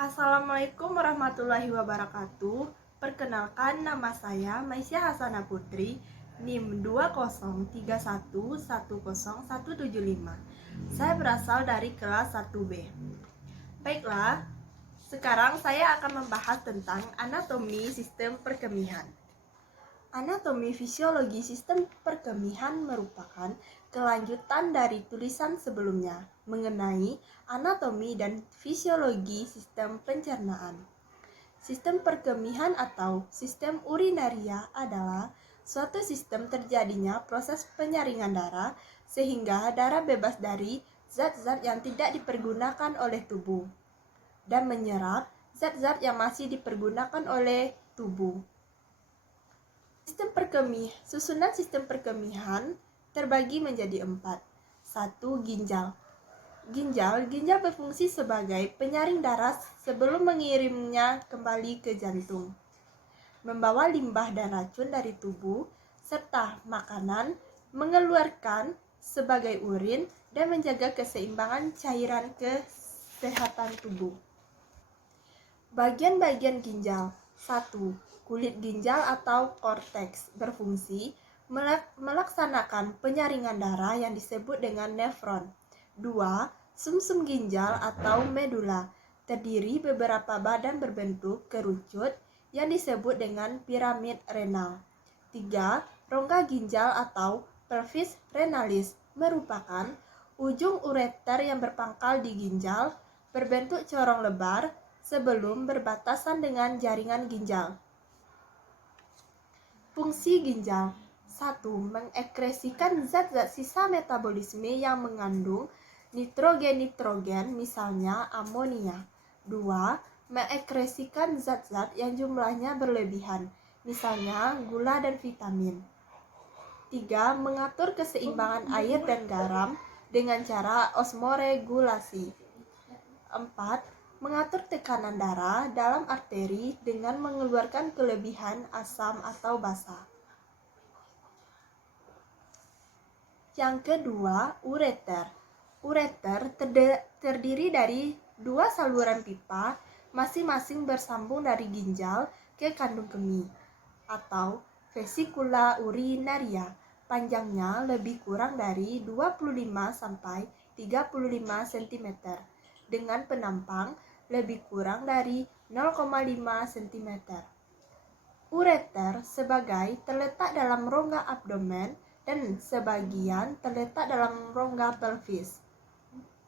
Assalamualaikum warahmatullahi wabarakatuh. Perkenalkan, nama saya Maisya Hasana Putri, NIM 20311010175. Saya berasal dari kelas 1B. Baiklah, sekarang saya akan membahas tentang anatomi sistem perkemihan. Anatomi fisiologi sistem perkemihan merupakan kelanjutan dari tulisan sebelumnya mengenai anatomi dan fisiologi sistem pencernaan. Sistem perkemihan atau sistem urinaria adalah suatu sistem terjadinya proses penyaringan darah sehingga darah bebas dari zat-zat yang tidak dipergunakan oleh tubuh dan menyerap zat-zat yang masih dipergunakan oleh tubuh. Susunan sistem perkemihan terbagi menjadi 4. 1. Ginjal. Ginjal berfungsi sebagai penyaring darah sebelum mengirimnya kembali ke jantung, membawa limbah dan racun dari tubuh serta makanan, mengeluarkan sebagai urin, dan menjaga keseimbangan cairan kesehatan tubuh. Bagian-bagian ginjal. 1. Kulit ginjal atau korteks berfungsi melaksanakan penyaringan darah yang disebut dengan nefron. 2. Sumsum ginjal atau medula terdiri beberapa badan berbentuk kerucut yang disebut dengan piramid renal. 3. Rongga ginjal atau pelvis renalis merupakan ujung ureter yang berpangkal di ginjal berbentuk corong lebar sebelum berbatasan dengan jaringan ginjal. Fungsi ginjal. 1. Mengekresikan zat-zat sisa metabolisme yang mengandung nitrogen, misalnya amonia. 2. Mengekresikan zat-zat yang jumlahnya berlebihan, misalnya gula dan vitamin. 3. Mengatur keseimbangan air dan garam dengan cara osmoregulasi. 4. Mengatur tekanan darah dalam arteri dengan mengeluarkan kelebihan asam atau basa. Yang kedua, ureter. Ureter terdiri dari dua saluran pipa, masing-masing bersambung dari ginjal ke kandung kemih atau vesikula urinaria. Panjangnya lebih kurang dari 25 sampai 35 cm dengan penampang lebih kurang dari 0,5 cm. Ureter sebagai terletak dalam rongga abdomen dan sebagian terletak dalam rongga pelvis.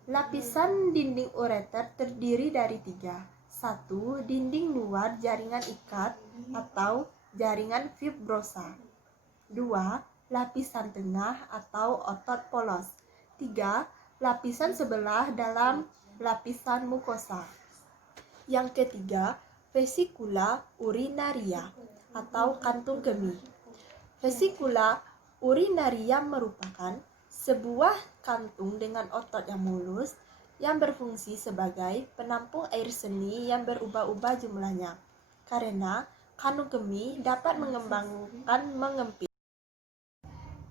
Lapisan dinding ureter terdiri dari 3. 1. Dinding luar jaringan ikat atau jaringan fibrosa. 2. Lapisan tengah atau otot polos. 3. Lapisan sebelah dalam lapisan mukosa. Yang ketiga, vesikula urinaria atau kantung kemih. Vesikula urinaria merupakan sebuah kantung dengan otot yang mulus yang berfungsi sebagai penampung air seni yang berubah-ubah jumlahnya karena kantung kemih dapat mengempit.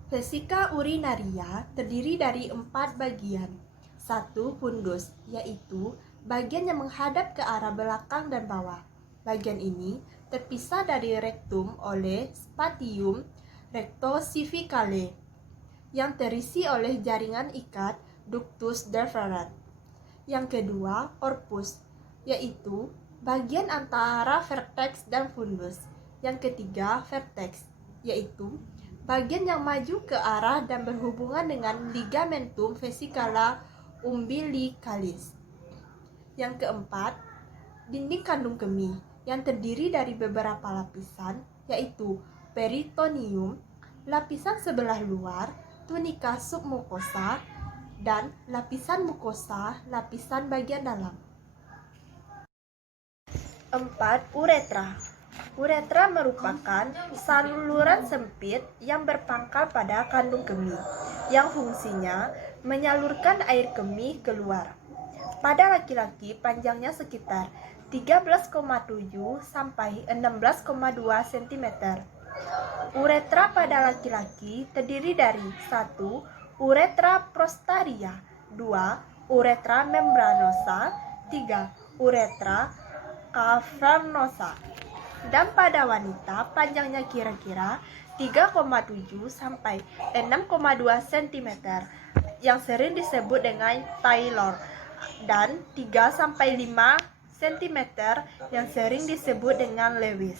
Vesika urinaria terdiri dari 4 bagian. 1. Fundus, yaitu bagian yang menghadap ke arah belakang dan bawah. Bagian ini terpisah dari rektum oleh spatium rectocivicale yang terisi oleh jaringan ikat ductus deferens. Yang kedua, corpus, yaitu bagian antara vertex dan fundus. Yang ketiga, vertex, yaitu bagian yang maju ke arah dan berhubungan dengan ligamentum vesicula umbilicalis. Yang keempat, dinding kandung kemih yang terdiri dari beberapa lapisan, yaitu peritoneum, lapisan sebelah luar, tunika submukosa, dan lapisan mukosa, lapisan bagian dalam. 4. Uretra. Uretra merupakan saluran sempit yang berpangkal pada kandung kemih, yang fungsinya menyalurkan air kemih keluar. Pada laki-laki panjangnya sekitar 13,7 sampai 16,2 cm. Uretra pada laki-laki terdiri dari 1. Uretra prostaria, 2. Uretra membranosa, 3. uretra cavernosa. Dan pada wanita panjangnya kira-kira 3,7 sampai 6,2 cm yang sering disebut dengan Taylor, dan 3 sampai 5 cm yang sering disebut dengan Lewis.